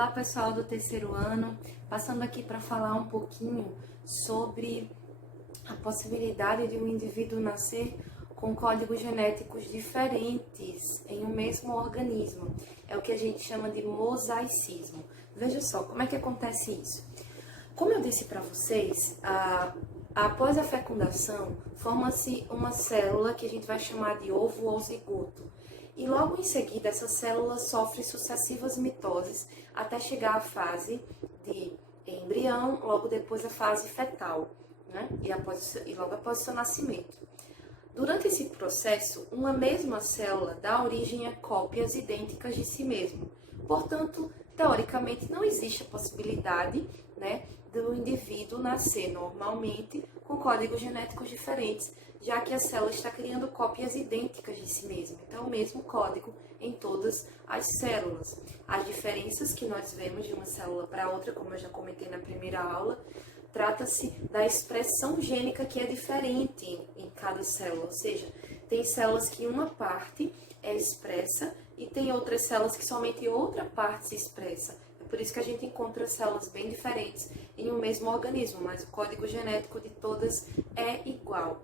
Olá pessoal do terceiro ano, passando aqui para falar um pouquinho sobre a possibilidade de um indivíduo nascer com códigos genéticos diferentes em um mesmo organismo. É o que a gente chama de mosaicismo. Veja só, como é que acontece isso? Como eu disse para vocês, após a fecundação, forma-se uma célula que a gente vai chamar de ovo ou zigoto. E logo em seguida, essa célula sofre sucessivas mitoses até chegar à fase de embrião, logo depois a fase fetal, né? E logo após o seu nascimento. Durante esse processo, uma mesma célula dá origem a cópias idênticas de si mesmo. Portanto, teoricamente, não existe a possibilidade, né, do indivíduo nascer normalmente com códigos genéticos diferentes, já que a célula está criando cópias idênticas de si mesma. Então, o mesmo código em todas as células. As diferenças que nós vemos de uma célula para outra, como eu já comentei na primeira aula, trata-se da expressão gênica que é diferente em cada célula, ou seja, tem células que uma parte é expressa e tem outras células que somente outra parte se expressa. É por isso que a gente encontra células bem diferentes em um mesmo organismo, mas o código genético de todas é igual.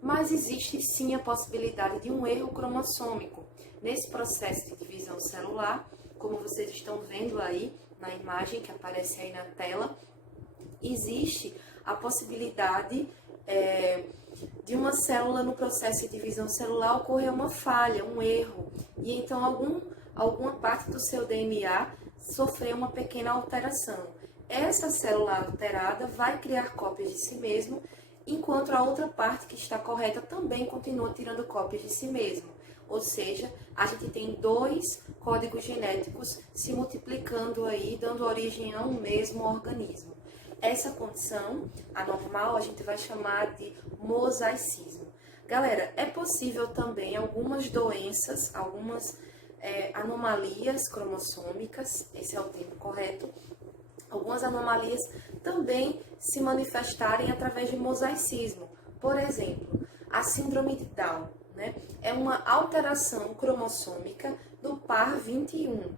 Mas existe sim a possibilidade de um erro cromossômico. Nesse processo de divisão celular, como vocês estão vendo aí na imagem que aparece aí na tela, existe a possibilidade de uma célula no processo de divisão celular ocorrer uma falha, um erro, e então alguma parte do seu DNA sofrer uma pequena alteração. Essa célula alterada vai criar cópias de si mesmo, enquanto a outra parte que está correta também continua tirando cópias de si mesmo. Ou seja, a gente tem dois códigos genéticos se multiplicando aí, dando origem a um mesmo organismo. Essa condição anormal a gente vai chamar de mosaicismo. Galera, é possível também algumas doenças, algumas anomalias cromossômicas, esse é o termo correto, algumas anomalias também se manifestarem através de mosaicismo. Por exemplo, a síndrome de Down, né? É uma alteração cromossômica do par 21.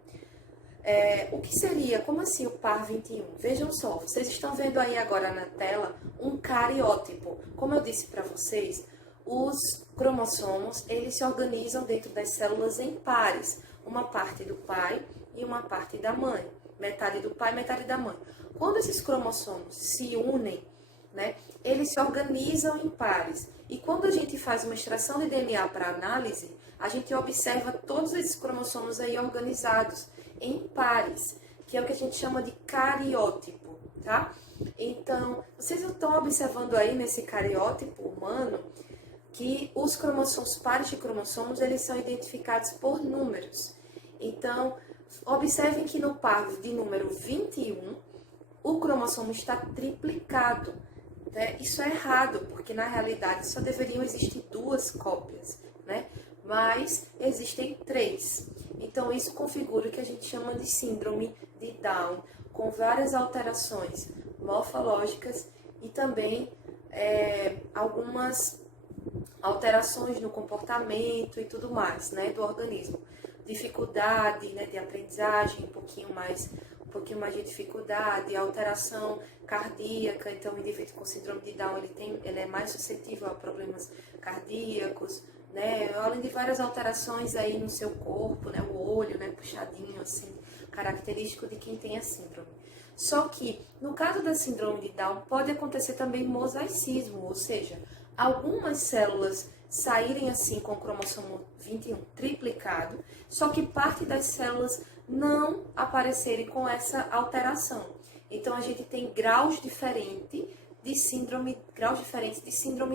O que seria? Como assim o par 21? Vejam só, vocês estão vendo aí agora na tela um cariótipo. Como eu disse para vocês, os cromossomos, eles se organizam dentro das células em pares. Uma parte do pai e uma parte da mãe. Metade do pai e metade da mãe. Quando esses cromossomos se unem, né, eles se organizam em pares. E quando a gente faz uma extração de DNA para análise, a gente observa todos esses cromossomos aí organizados em pares, que é o que a gente chama de cariótipo, tá? Então, vocês estão observando aí nesse cariótipo humano que os cromossomos, pares de cromossomos, eles são identificados por números. Então, observem que no par de número 21, o cromossomo está triplicado. Né? Isso é errado, porque na realidade só deveriam existir duas cópias, né? Mas existem três. Então, isso configura o que a gente chama de síndrome de Down, com várias alterações morfológicas e também algumas alterações no comportamento e tudo mais, né, do organismo. Dificuldade, né, de aprendizagem, um pouquinho mais de dificuldade, alteração cardíaca. Então, o indivíduo com síndrome de Down, ele é mais suscetível a problemas cardíacos, né, além de várias alterações aí no seu corpo, né, o olho, né, puxadinho, assim, característico de quem tem a síndrome. Só que, no caso da síndrome de Down, pode acontecer também mosaicismo, ou seja, algumas células saírem assim com o cromossomo 21 triplicado, só que parte das células não aparecerem com essa alteração. Então, a gente tem graus diferentes de síndrome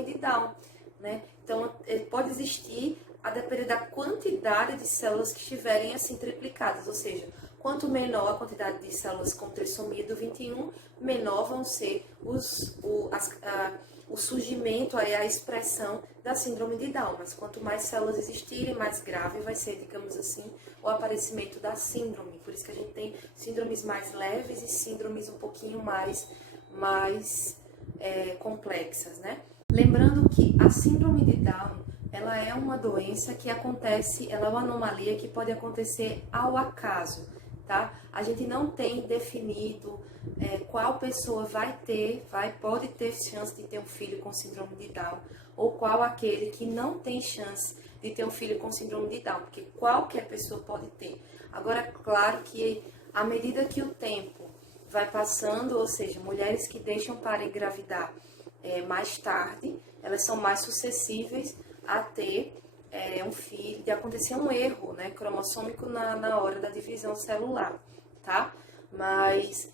de Down, né? Então, pode existir a depender da quantidade de células que estiverem assim triplicadas, ou seja, quanto menor a quantidade de células com trissomia do 21, menor vão ser o surgimento, a expressão da síndrome de Down. Mas quanto mais células existirem, mais grave vai ser, digamos assim, o aparecimento da síndrome. Por isso que a gente tem síndromes mais leves e síndromes um pouquinho mais complexas, né? Lembrando que a síndrome de Down, ela é uma doença que acontece, ela é uma anomalia que pode acontecer ao acaso, tá? A gente não tem definido qual pessoa pode ter chance de ter um filho com síndrome de Down, ou qual aquele que não tem chance de ter um filho com síndrome de Down, porque qualquer pessoa pode ter. Agora, claro que à medida que o tempo vai passando, ou seja, mulheres que deixam para engravidar mais tarde, elas são mais suscetíveis a ter um filho, de acontecer um erro, né, cromossômico na hora da divisão celular, tá? Mas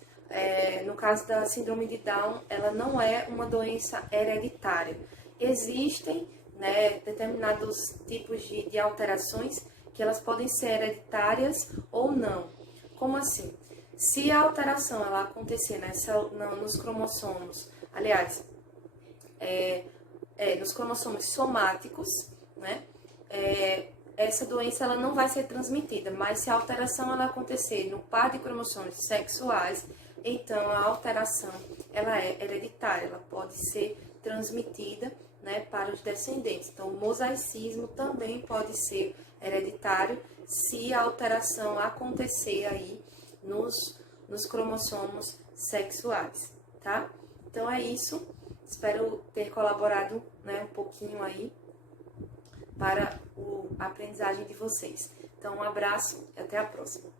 no caso da síndrome de Down, ela não é uma doença hereditária. Existem, né, determinados tipos de alterações que elas podem ser hereditárias ou não. Como assim? Se a alteração ela acontecer nos cromossomos, aliás, nos cromossomos somáticos, né, essa doença ela não vai ser transmitida, mas se a alteração ela acontecer no par de cromossomos sexuais, então a alteração ela é hereditária, ela pode ser transmitida, né, para os descendentes. Então, o mosaicismo também pode ser hereditário se a alteração acontecer aí nos cromossomos sexuais, tá? Então é isso. Espero ter colaborado, né, um pouquinho aí para a aprendizagem de vocês. Então, um abraço e até a próxima.